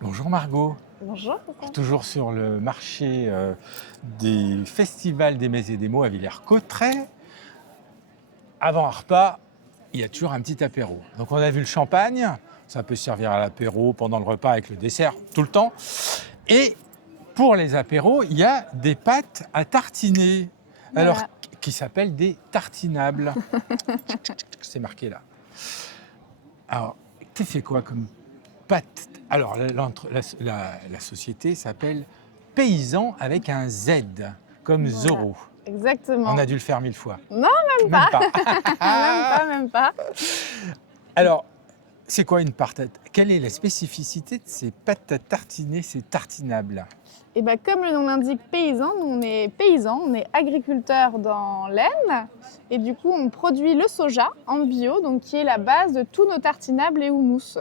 Bonjour Margot, Bonjour, Coco. toujours sur le marché des festivals des mets et des mots à Villers-Cotterêts. Avant un repas, il y a toujours un petit apéro. Donc on a vu le champagne, ça peut servir à l'apéro, pendant le repas avec le dessert, tout le temps. Et pour les apéros, il y a des pâtes à tartiner, alors Voilà. qui s'appellent des tartinables. C'est marqué là. Alors, tu fais quoi comme pâte? Alors, la société s'appelle Paysan avec un Z, comme Voilà. Zorro. Exactement. On a dû le faire 1000 fois. Non, Même pas. même pas. Alors, c'est quoi une pâte? Quelle est la spécificité de ces pâtes à tartiner, ces tartinables? Et ben, comme le nom l'indique, paysan, nous on est paysans, on est agriculteurs dans l'Aisne. Et du coup, on produit le soja en bio, donc qui est la base de tous nos tartinables et houmous.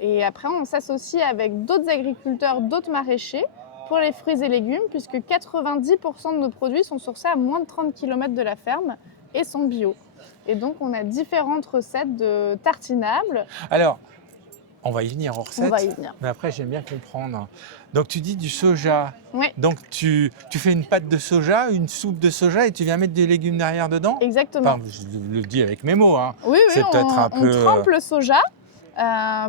Et après, on s'associe avec d'autres agriculteurs, d'autres maraîchers pour les fruits et légumes, puisque 90% de nos produits sont sourcés à moins de 30 km de la ferme et sont bio. Et donc, on a différentes recettes de tartinables. Alors, on va y venir en On recette, va y venir. mais après, j'aime bien comprendre. Donc, tu dis du soja. Oui, Donc, tu fais une pâte de soja, une soupe de soja et tu viens mettre des légumes derrière dedans? exactement. Enfin, je le dis avec mes mots, hein. Oui, C'est peut-être un on peu... trempe le soja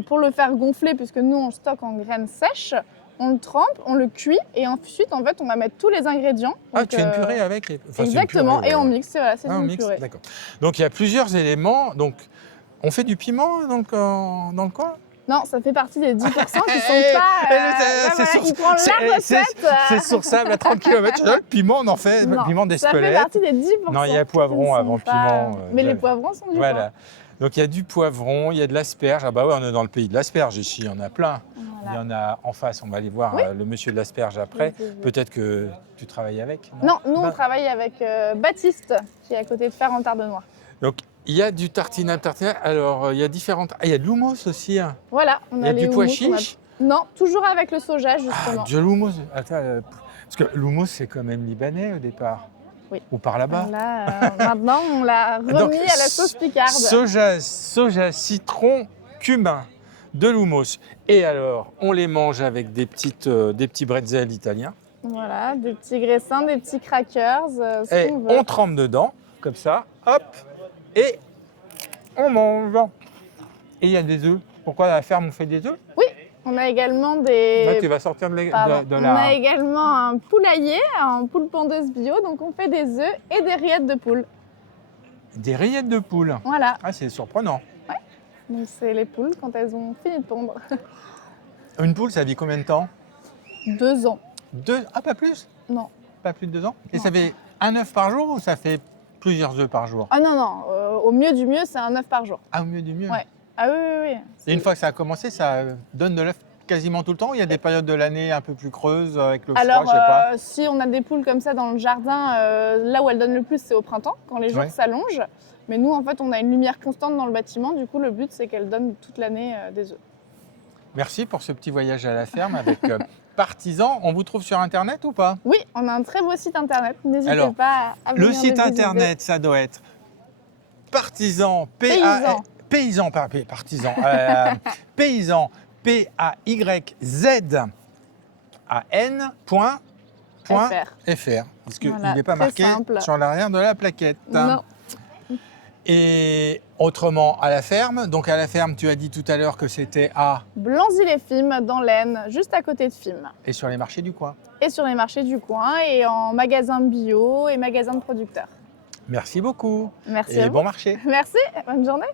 pour le faire gonfler, puisque nous, on stocke en graines sèches. On le trempe, on le cuit et ensuite, en fait, on va mettre tous les ingrédients. Ah, Donc, tu fais une purée avec enfin, c'est une exactement, purée, et on voilà. mixe, voilà, c'est Ah, on une mixe, purée. d'accord. Donc, il y a plusieurs éléments. Donc, on fait du piment donc, dans le coin? Non, ça fait partie des 10% qui sont pas... C'est il prend la recette. C'est sourçable à 30 km. Le piment, on en fait, Non, piment ça fait d'Espelette. partie des 10%. Non, il y a poivron qui ne avant sont pas- piment. Mais les poivrons sont du Voilà. Donc il y a du poivron, il y a de l'asperge. Ah bah ouais, on est dans le pays de l'asperge ici, il y en a plein. coin. Il y Voilà. en a en face, on va aller voir Oui. le monsieur de l'asperge après. Oui, oui, oui. Peut-être que tu travailles avec? Non, nous, on Bah, travaille avec Baptiste, qui est à côté de Fer-en-Tardenois. donc il y a du tartinade. Alors il y a différentes. Ah, il y a de l'houmous aussi, hein. Voilà, on Il y a les du pois houmous, on a- chiche. Non, toujours avec le soja, Ah, justement. du houmous. Attends, parce que l'houmous c'est quand même libanais au départ. Oui. Ou par là-bas. Là, maintenant, on l'a remis Donc, à la sauce picarde. soja, citron, cumin, de l'houmous. Et alors, on les mange avec des petits bretzels italiens. Voilà, des petits graissins, des petits crackers, ce Et qu'on veut. on trempe dedans, comme ça, hop, et on mange. Et il y a des œufs. Pourquoi à la ferme on fait des œufs? Oui, on a également Là, tu des... vas sortir Pardon. de On la... a également un poulailler, un poule pondeuse bio, donc on fait des œufs et des rillettes de poule. des rillettes de poule. Voilà, Ah, c'est surprenant. donc c'est les poules quand elles ont fini de pondre. Une poule, ça vit combien de temps? 2 ans. Ah, pas plus? Non. Pas plus de 2 ans? Et Non. ça fait un œuf par jour ou ça fait plusieurs œufs par jour? Ah non, non, au mieux du mieux, c'est un œuf par jour. Ah, au mieux du mieux. Ouais. Ah oui, oui, oui. Et une fois que ça a commencé, ça donne de l'œuf quasiment tout le temps ou il y a des périodes de l'année un peu plus creuses avec le froid, Alors, je sais pas? si on a des poules comme ça dans le jardin, là où elles donnent le plus, c'est au printemps, quand les jours Ouais. s'allongent. Mais nous, en fait, on a une lumière constante dans le bâtiment. Du coup, le but, c'est qu'elles donnent toute l'année des œufs. Merci pour ce petit voyage à la ferme avec Partisan. On vous trouve sur Internet ou pas? Oui, on a un très beau site internet. N'hésitez Alors, pas à venir Le site le visiter. Internet, ça doit être Partisan, Paysan. Paysan, pas Partisan, Paysan, PAYZAN.fr. Parce qu'il Voilà, n'est pas très marqué simple. sur l'arrière de la plaquette. Non, Et autrement, à la ferme. Donc à la ferme, tu as dit tout à l'heure que c'était à... Blanzy-les-Fimes, dans l'Aisne, juste à côté de Fimes. Et sur les marchés du coin. Et sur les marchés du coin, et en magasin bio et magasin de producteurs. Merci beaucoup. Merci Et à vous. bon marché. Merci, bonne journée.